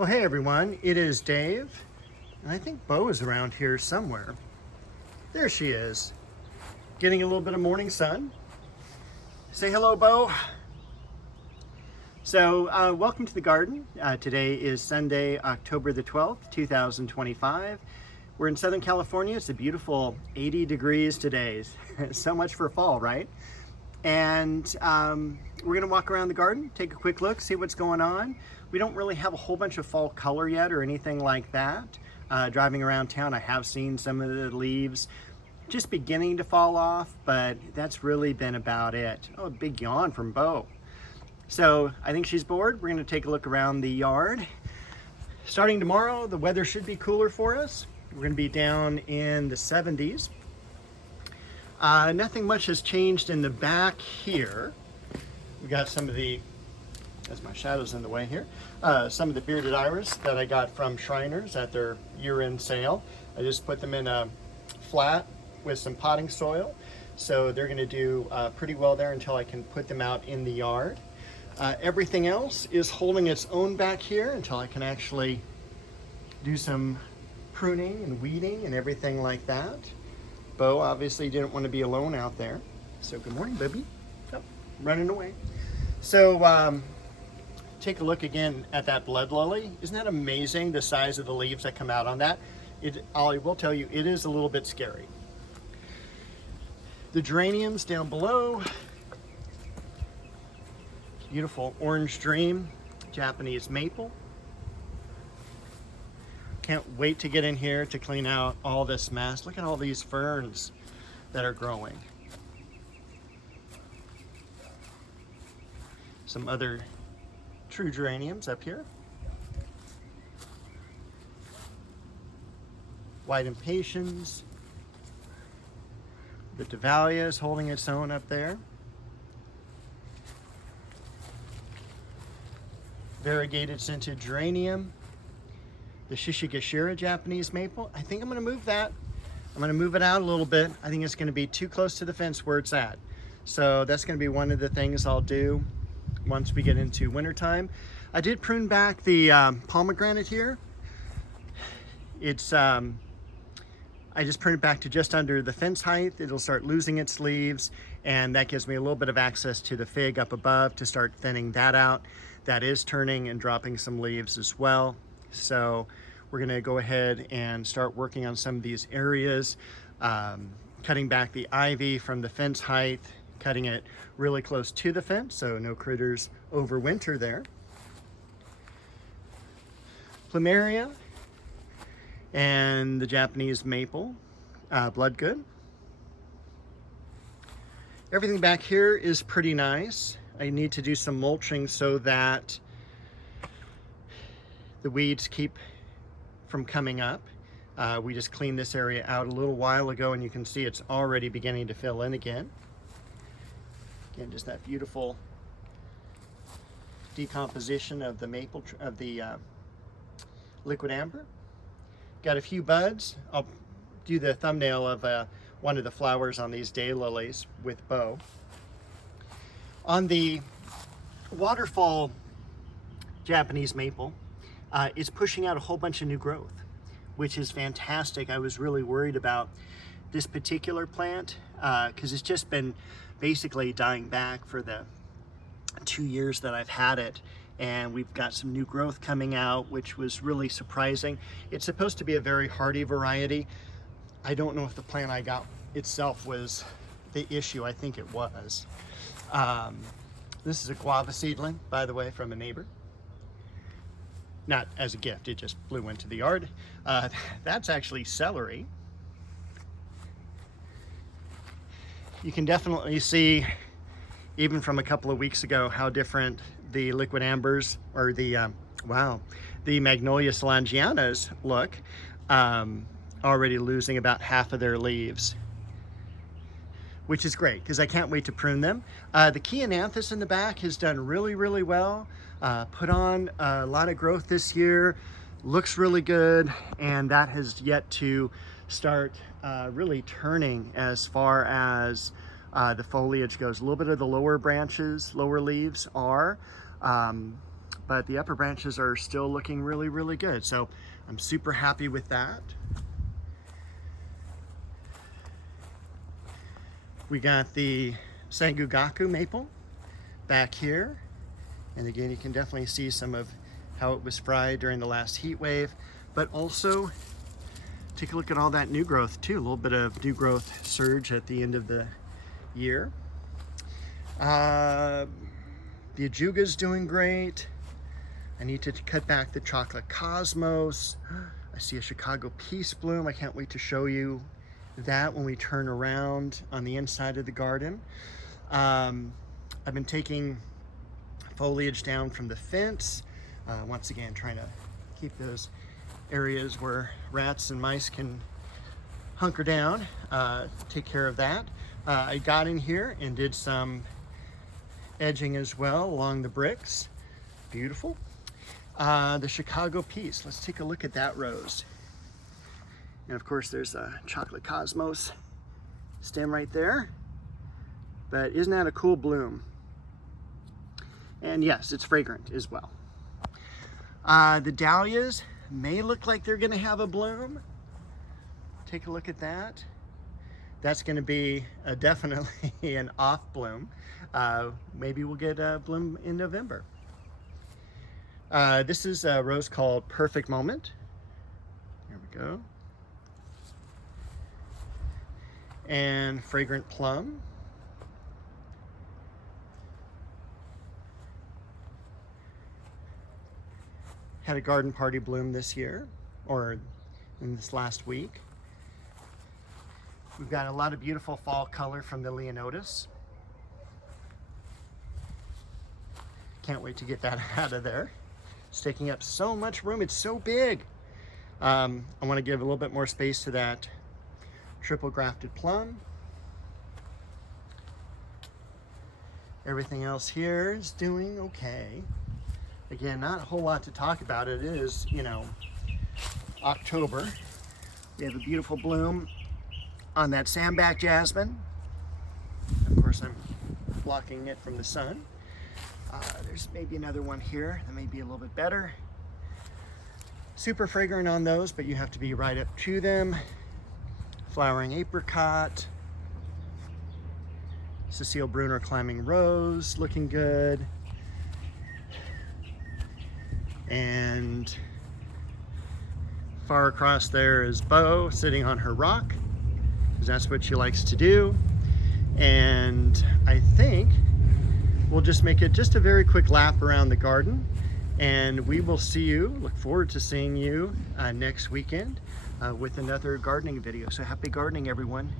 Well, hey everyone, it is Dave, and I think Bo is around here somewhere. There she is, getting a little bit of morning sun. Say hello, Bo. So, welcome to the garden. Today is Sunday, October the 12th, 2025. We're in Southern California. It's a beautiful 80 degrees today. So much for fall, right? And we're gonna walk around the garden, take a quick look, see what's going on. We don't really have a whole bunch of fall color yet or anything like that. Driving around town, I have seen some of the leaves just beginning to fall off, but that's really been about it. Oh, a big yawn from Bo. So I think she's bored. We're gonna take a look around the yard. Starting tomorrow, the weather should be cooler for us. We're gonna be down in the 70s. Nothing much has changed in the back here. We got some of the, as my shadow's in the way here, some of the bearded iris that I got from Shriners at their year-end sale. I just put them in a flat with some potting soil. So they're gonna do pretty well there until I can put them out in the yard. Everything else is holding its own back here until I can actually do some pruning and weeding and everything like that. Bo obviously didn't want to be alone out there. So good morning, baby. Oh, running away. So take a look again at that blood lily. Isn't that amazing, the size of the leaves that come out on that? I will tell you, it is a little bit scary. The geraniums down below. Beautiful orange dream, Japanese maple. Can't wait to get in here to clean out all this mess. Look at all these ferns that are growing. Some other true geraniums up here. White impatiens. The Dahlia is holding its own up there. Variegated scented geranium. The Shishigashira Japanese maple. I think I'm gonna move that. I'm gonna move it out a little bit. I think it's gonna be too close to the fence where it's at. So that's gonna be one of the things I'll do once we get into wintertime. I did prune back the pomegranate here. It's, I just pruned it back to just under the fence height. It'll start losing its leaves, and that gives me a little bit of access to the fig up above to start thinning that out. That is turning and dropping some leaves as well. So we're gonna go ahead and start working on some of these areas, cutting back the ivy from the fence height, cutting it really close to the fence so no critters overwinter there. Plumeria and the Japanese maple, bloodgood. Everything back here is pretty nice. I need to do some mulching so that the weeds keep from coming up. We just cleaned this area out a little while ago, and you can see it's already beginning to fill in again. Again, just that beautiful decomposition of the maple, of the liquid amber. Got a few buds. I'll do the thumbnail of one of the flowers on these daylilies with Bo. On the waterfall Japanese maple, it's pushing out a whole bunch of new growth, which is fantastic. I was really worried about this particular plant because it's just been basically dying back for the 2 years that I've had it, and we've got some new growth coming out, which was really surprising. It's supposed to be a very hardy variety. I don't know if the plant I got itself was the issue. I think it was. This is a guava seedling, by the way, from a neighbor. Not as a gift, it just blew into the yard. That's actually celery. You can definitely see, even from a couple of weeks ago, how different the liquid ambers, or the, the Magnolia Solangianas look, already losing about half of their leaves, which is great because I can't wait to prune them. The Chiananthus in the back has done really, really well. Put on a lot of growth this year, looks really good, and that has yet to start really turning as far as the foliage goes. A little bit of the lower branches, lower leaves are, but the upper branches are still looking really, really good. So I'm super happy with that. We got the Sangugaku maple back here. And again, you can definitely see some of how it was fried during the last heat wave, but also take a look at all that new growth too. A little bit of new growth surge at the end of the year. The Ajuga's doing great. I need to cut back the chocolate cosmos. I see a Chicago peace bloom. I can't wait to show you that when we turn around on the inside of the garden. I've been taking foliage down from the fence. Once again, trying to keep those areas where rats and mice can hunker down, take care of that. I got in here and did some edging as well along the bricks. Beautiful. The Chicago peace, let's take a look at that rose. And of course there's a chocolate cosmos stem right there. But isn't that a cool bloom? And yes, it's fragrant as well. The dahlias may look like they're gonna have a bloom. Take a look at that. That's gonna be definitely an off bloom. Maybe we'll get a bloom in November. This is a rose called Perfect Moment. Here we go. And Fragrant Plum. Had a garden party bloom this year, or in this last week. We've got a lot of beautiful fall color from the Leonotis. Can't wait to get that out of there. It's taking up so much room, it's so big. I want to give a little bit more space to that triple grafted plum. Everything else here is doing okay. Again, not a whole lot to talk about. It is, you know, October. We have a beautiful bloom on that sandback jasmine. Of course, I'm blocking it from the sun. There's maybe another one here that may be a little bit better. Super fragrant on those, but you have to be right up to them. Flowering apricot. Cecile Bruner climbing rose, looking good. And far across there is Bo sitting on her rock, because that's what she likes to do. And I think we'll just make it just a very quick lap around the garden, and we will see you, look forward to seeing you next weekend with another gardening video. So happy gardening, everyone.